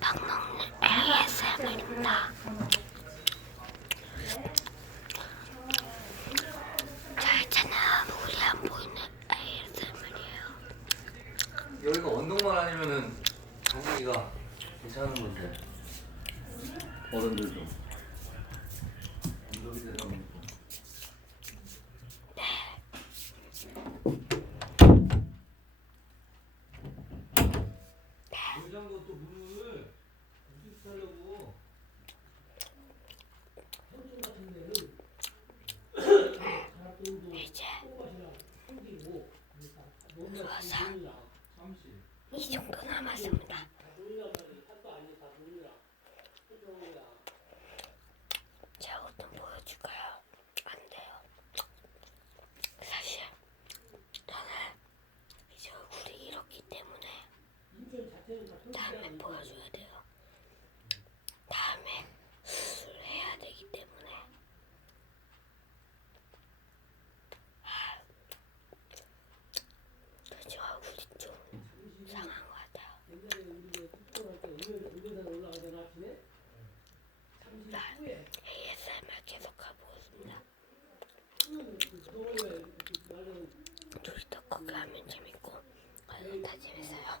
밥 먹는 ASMR입니다. 절차는 아무리 안 보이는 ASMR이에요. 여기가 언덕만 아니면은 정국이가 괜찮은 건데 어른들도. 하려고 또 물을 수입하려고 현존 같은 데를 자락도 이제 이 정도 남았습니다. 다음에 보여줘야 돼요. 다음에 수술해야 되기 때문에. 아, 그저 얼굴이 좀 상한 것 같아요. 나 ASMR 계속 하고 싶다. 놀이터 거기 하면 재밌고, 얼른 다 재밌어요.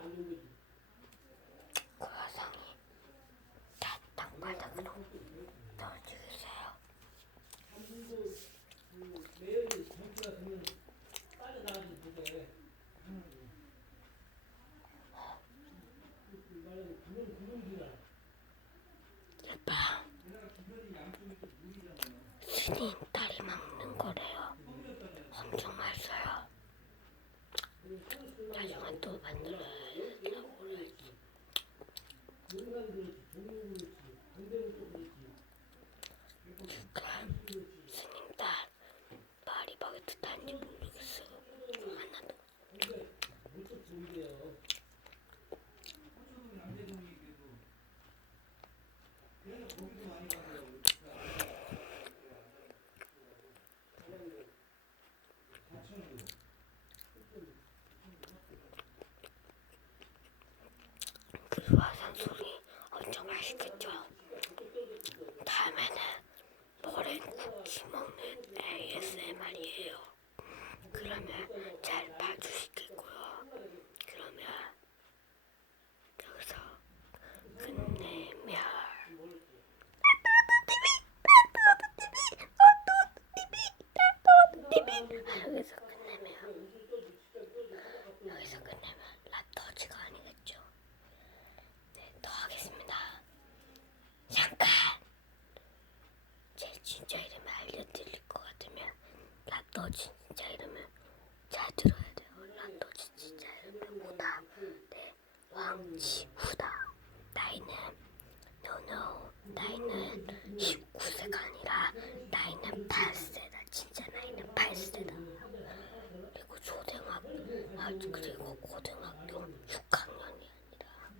그 화상이 다 땅바닥으로 떨어지고 있어요. 엄청 맛있어요. 나중에 또 만들어. 와사소리 엄청 맛있겠죠? 다음에는 머랭 쿠키 먹는 나이는 19세가 아니라 나이는 8세다. 진짜 나이는 8세다. 그리고 초등학교, 아, 그리고 고등학교 6학년이 아니라.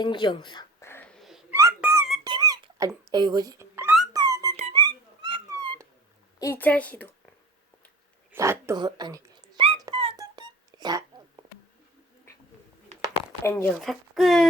NG 영상. 아니, 이거지. 이차 시도. 나또 아니. 나 NG 영상 끝.